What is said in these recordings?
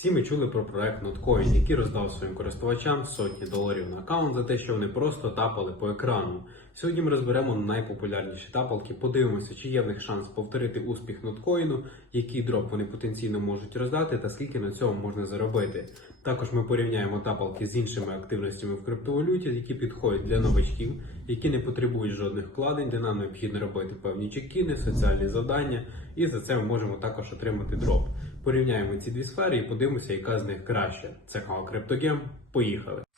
Всі ми чули про проект Notcoin, який роздав своїм користувачам сотні доларів на аккаунт за те, що вони просто тапали по екрану. Сьогодні ми розберемо найпопулярніші тапалки, подивимося, чи є в них шанс повторити успіх Notcoin, який дроп вони потенційно можуть роздати та скільки на цьому можна заробити. Також ми порівняємо тапалки з іншими активностями в криптовалюті, які підходять для новачків, які не потребують жодних вкладень, де нам необхідно робити певні чекіни, соціальні завдання, і за це ми можемо також отримати дроп. Порівняємо ці дві сфери і подивимося, яка з них краща. Це канал Криптогем. Поїхали!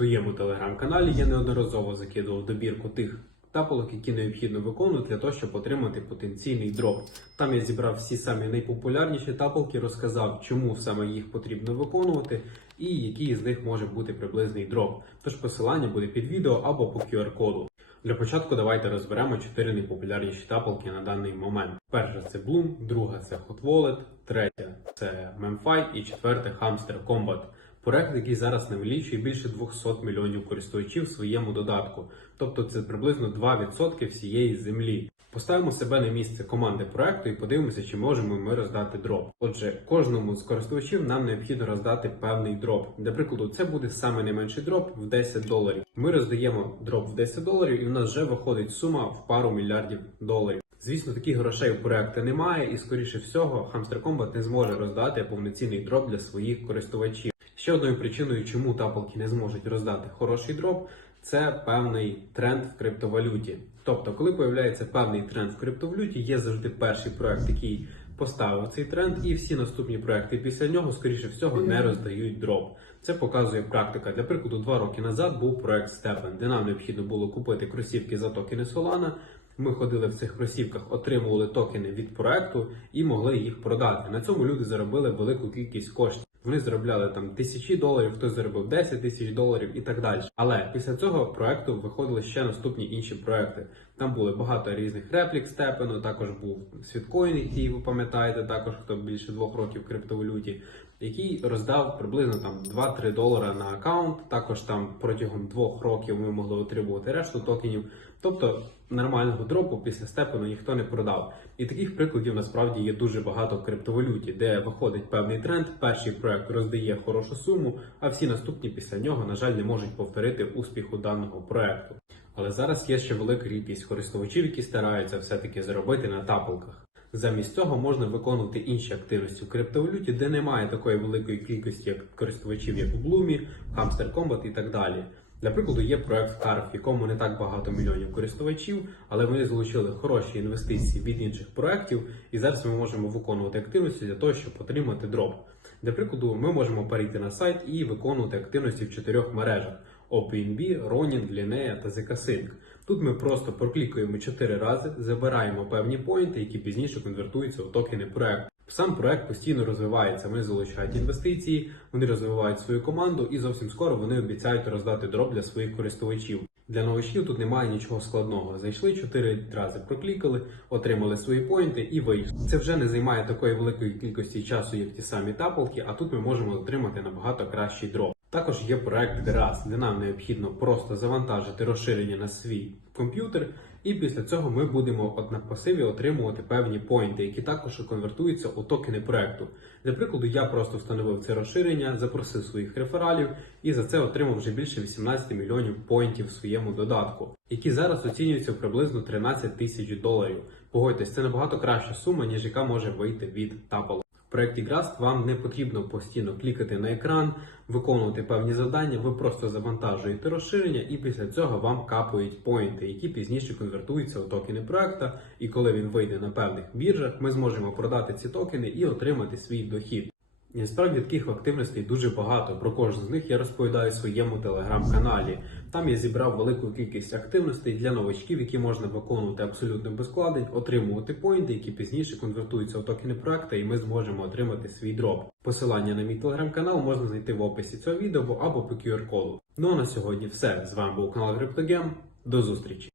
Своєму телеграм-каналі я неодноразово закидував добірку тих тапалок, які необхідно виконувати для того, щоб отримати потенційний дроп. Там я зібрав всі самі найпопулярніші тапалки, розказав, чому саме їх потрібно виконувати і який з них може бути приблизний дроп. Тож посилання буде під відео або по QR-коду. Для початку давайте розберемо чотири найпопулярніші тапалки на даний момент. Перша це Bloom, друга це Hot Wallet, третя це Memfi і четверта Hamster Combat. Проект, який зараз налічує більше 200 мільйонів користувачів в своєму додатку, тобто це приблизно 2% всієї землі. Поставимо себе на місце команди проекту і подивимося, чи можемо ми роздати дроп. Отже, кожному з користувачів нам необхідно роздати певний дроп. Для прикладу, це буде саме найменший дроп в 10 доларів. Ми роздаємо дроп в 10 доларів, і в нас вже виходить сума в пару мільярдів доларів. Звісно, таких грошей у проекту немає, і скоріше всього, Hamster Combat не зможе роздати повноцінний дроп для своїх користувачів. Ще одною причиною, чому тапалки не зможуть роздати хороший дроп, це певний тренд в криптовалюті. Тобто, коли появляється певний тренд в криптовалюті, є завжди перший проект, який поставив цей тренд, і всі наступні проекти після нього, скоріше всього, не роздають дроп. Це показує практика. Для прикладу, два роки назад був проект Stepn, де нам необхідно було купити кросівки за токени Solana. Ми ходили в цих кросівках, отримували токени від проекту і могли їх продати. На цьому люди заробили велику кількість коштів. Вони заробляли там тисячі доларів, хтось заробив 10 тисяч доларів і так далі. Але після цього проекту виходили ще наступні інші проекти. Там були багато різних реплік степену. Також був світкоін, який ви пам'ятаєте, також хто більше двох років криптовалюті, який роздав приблизно там 2-3 долара на аккаунт. Також там протягом двох років ми могли отримувати решту токенів. Тобто нормального дропу після степену ніхто не продав. І таких прикладів насправді є дуже багато в криптовалюті, де виходить певний тренд. Перший проект роздає хорошу суму, а всі наступні після нього, на жаль, не можуть повторити успіху даного проекту. Але зараз є ще велика кількість користувачів, які стараються все-таки заробити на тапалках. Замість цього можна виконувати інші активності в криптовалюті, де немає такої великої кількості користувачів, як у Bloom, Hamster Combat і так далі. Для прикладу, є проект Carve, в якому не так багато мільйонів користувачів, але вони залучили хороші інвестиції від інших проєктів, і зараз ми можемо виконувати активності для того, щоб отримати дроп. Для прикладу, ми можемо перейти на сайт і виконувати активності в чотирьох мережах: OpenB, Ronin, Linea та ZK-Sync. Тут ми просто проклікуємо 4 рази, забираємо певні поінти, які пізніше конвертуються у токени проекту. Сам проект постійно розвивається. Вони залучають інвестиції, вони розвивають свою команду, і зовсім скоро вони обіцяють роздати дроп для своїх користувачів. Для новачків тут немає нічого складного. Зайшли 4 рази, проклікали, отримали свої поінти і вийшли. Це вже не займає такої великої кількості часу, як ті самі тапалки, а тут ми можемо отримати набагато кращий дроп. Також є проект Gras, де нам необхідно просто завантажити розширення на свій комп'ютер, і після цього ми будемо от на пасиві отримувати певні поінти, які також конвертуються у токени проекту. Для прикладу, я просто встановив це розширення, запросив своїх рефералів і за це отримав вже більше 18 мільйонів поінтів в своєму додатку, які зараз оцінюються в приблизно 13 тисяч доларів. Погодьтесь, це набагато краща сума, ніж яка може вийти від тапалу. В проєкті Grast вам не потрібно постійно клікати на екран, виконувати певні завдання. Ви просто завантажуєте розширення, і після цього вам капають поінти, які пізніше конвертуються у токени проекта. І коли він вийде на певних біржах, ми зможемо продати ці токени і отримати свій дохід. І насправді таких активностей дуже багато. Про кожну з них я розповідаю в своєму телеграм-каналі. Там я зібрав велику кількість активностей для новачків, які можна виконувати абсолютно без вкладень, отримувати поінти, які пізніше конвертуються в токени проекту, і ми зможемо отримати свій дроп. Посилання на мій телеграм-канал можна знайти в описі цього відео або по QR-коду. Ну а на сьогодні все. З вами був канал Криптогем. До зустрічі!